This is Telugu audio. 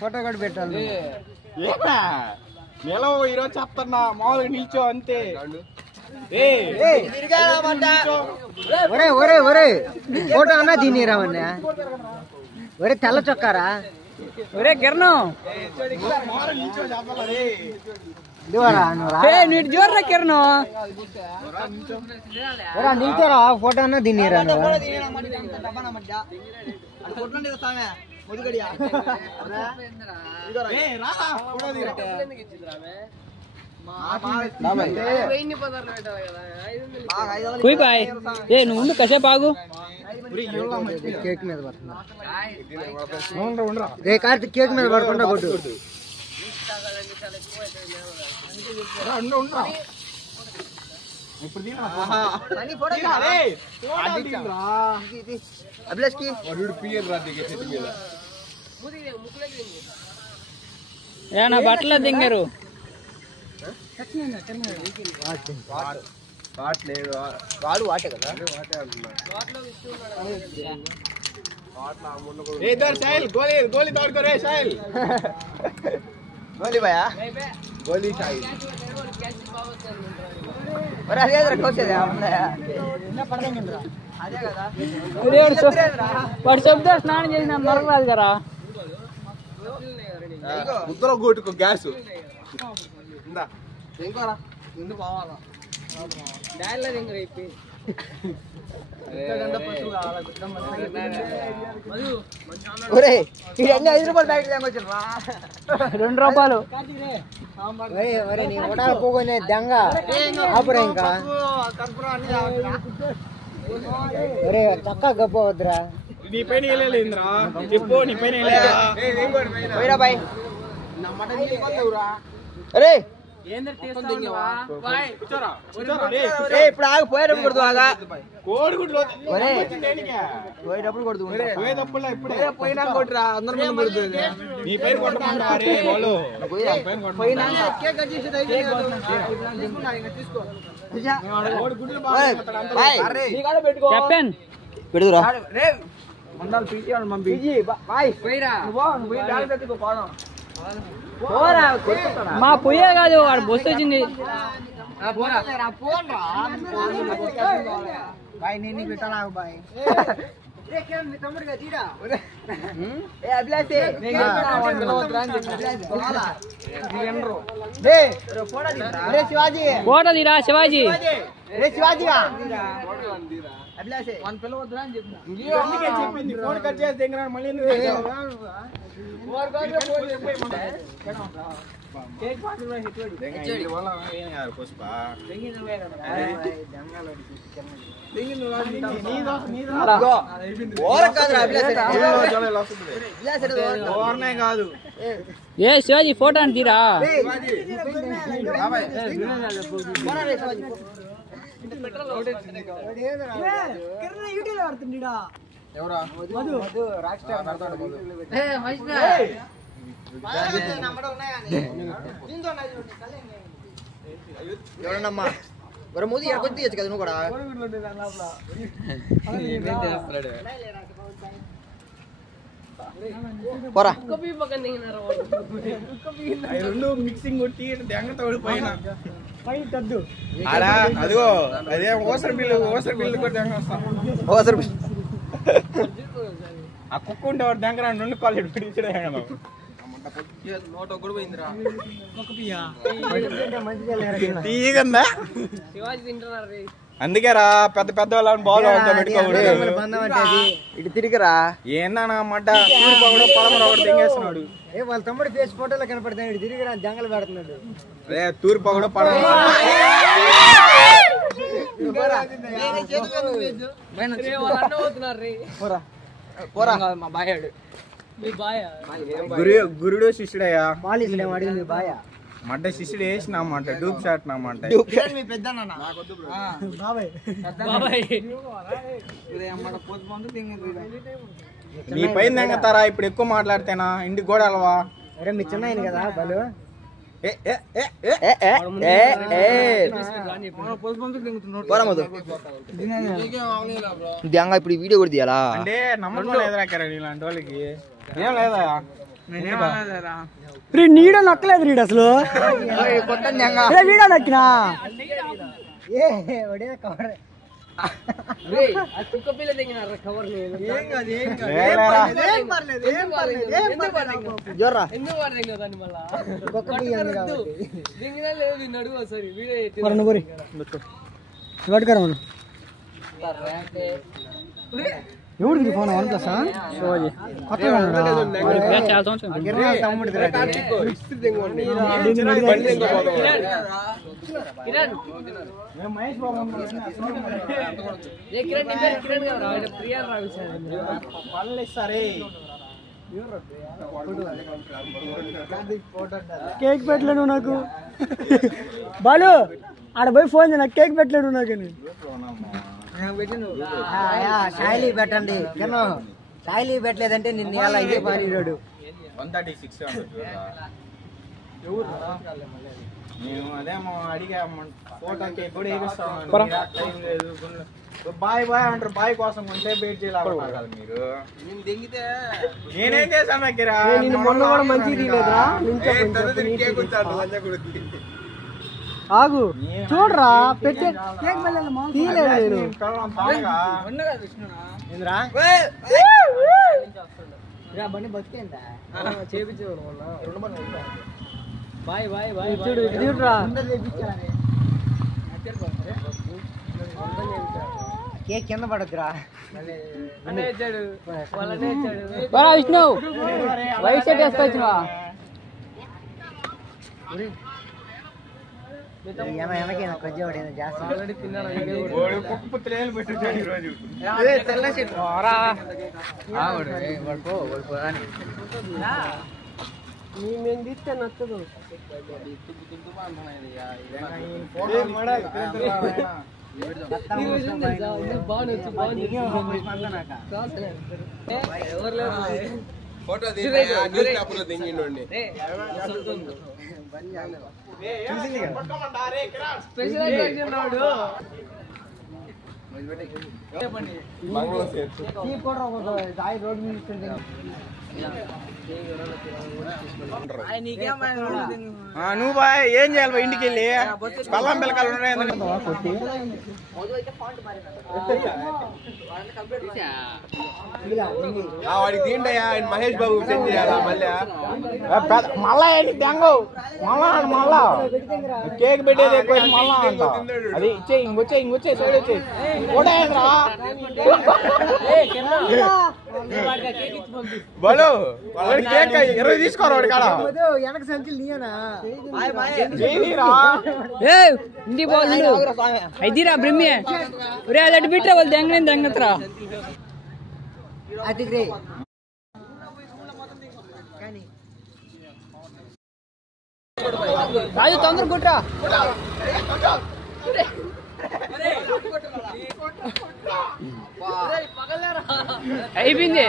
ఫోటో కూడా పెట్టాలి. నిలవ ఈరోజు చెప్తున్నా మామూలుగా నిల్చో అంతే. ఒరే ఒరే ఒరే ఫోటో అన్నా దీన్ని రావన్నా. ఒరే తెల్ల చొక్కారా. ఒరే కిరణం జోర్రా కిరణం నిల్చోరా. ఫోటో అన్నా దీన్ని రా. నువ్వు ముందు కసేపు ఆగు. కేక్ మీద పడుతుంది. కార్తీక్ కేక్ మీద పడకుండా కొట్టు. నా బట్టలు దింగారు. వాడు వాటే కదా. గోలీ తోడుకోరే సాయిల్. గోలీ భయా గోలీ సాయిల్. వాడు చెప్తే స్నానం చేసిన నరకరాదు కదా. ముద్దలో కొట్టుకో గ్యాస్. ఇవన్నీ 5 రూపాయలు ప్యాకెట్ వచ్చిన 2 రూపాయలు. పోగొనే దెంగ ఆపురా. ఇంకా ఒరే చక్క గొప్ప వద్దురా. నీ పైన వెళ్ళలేదురా చెప్పు. నీ పైన అరే ఇప్పుడు ఆగు. పోయేటప్పుడు కొడుతు. ఆగా పోయేటప్పుడు కొడుతు. పోయినా కొట్టురా. అందరూ పెడుతురా. మా పొయ్యే కాదు వాడు బొస్సు వచ్చింది. ఫోటో తీరా శివాజీ. శివాజీ చెప్పింది ఫోన్ కట్ చేస్తే మళ్ళీ కాదు. ఏ శివాజీ ఫోటో అని తీరా. ఎవరన్నమ్మా మరి మోదీ ఎక్కడికి తీయచ్చు కదా నువ్వు కూడా. పోరా రెండు మిక్సింగ్ కొట్టి దెంగతో ఓడిపోయినా. అదిగో అదే ఓసర్ బిల్లు కొట్టి ఓసర్ బిల్లు. ఆ కుక్క ఉంటే వాడు దెంగ 2 కాళ్ళు తీయగందా. అందుకేరా పెద్ద పెద్ద వాళ్ళని బాగా పెట్టుకోకూడదు. ఇటు తిరిగిరా. ఏందన్నా మడ్డ తూర్పు ఒకడు పడమర ఒకటి దింగేస్తున్నాడు. వాళ్ళ తమ్ముడు ఫేస్ ఫోటోలో కనపడతాయి. ఇటు తిరిగిరా జంగలు పెడుతున్నాడు. అదే తూర్పు ఒకడు పడమర. గురుడు శిష్యుడయ్యా. మడ్డ శిష్యుడు వేసినామాట. Dupe shot నామాట. నీ పైన దెంగతారా ఇప్పుడు ఎక్కువ మాట్లాడితేనా. ఇంటికి కూడా అలవా. మీ చిన్న కదా బలు. ఇప్పుడు వీడియో కూడా తీయాలా అంటే నమ్మకం లేదురా ఇలాంటి వాళ్ళకి. ఏం లేదా నీడ నక్కలేదు రీడ్ అసలు వీడియో నక్కినా కుక్క పిల్ల తెగినారా కవర్ జోర్రా నడుగు సరే వీడియో మనం ఎవరికి ఫోన్ వన్ ప్లస్ కేక్ పెట్టలేడు నాకు బాలు ఆడ పోయి ఫోన్ చేయ నాకు కేక్ పెట్టలేడు నాకు శైలి పెట్టండి శైలి పెట్టలేదంటే నిన్న ఎలా ఇదే పారిడు 136 నేను అదేమో అడిగా ఫోటోకి కూడా ఎగిస్తాను బాయ్ బాయ్ అంటారు బాయ్ కోసం కొంచెం వెయిట్ చేయాలి మీరు నేనేం చేశాను దగ్గర మొన్న కూడా మంచిగా ఆగు చూడరా పెట్టే బండి బతికేందా బాయ్ బాయ్ బాయ్ చూడురా కేక్ కింద పడద్దురా విష్ణు వైట్ షర్ట్ వేసుకొచ్చినా జాస్తి మేము తీస్తే నచ్చదు ఫోటో నువ్వు బాయ్ ఏం చేయాలి ఇంటికి వెళ్ళి బల్లం పిల్లకాయలు ఉన్నాయి వాడికి తీండయా మహేష్ బాబు సెండ్ చేయాలా మళ్ళా ఏంటి దెంగవు మళ్ళా కేక్ పెట్టేది ఎక్కువ మళ్ళా అంట అది ఇచ్చే ఇంకొచ్చే సైడ్ వచ్చే బలో వాడి కేక్ 20 తీసుకోరా వాడి కాడ వెనక సంచులు నీయనా ఇంటి బాగుండు అయితీరా బ్రహ్మి ఒరే అది అటు బిట్రా వాళ్ళు దెంగనే దెంగతరా అది గ్రే రాజు తొందర కుట్రా అయిపోయింది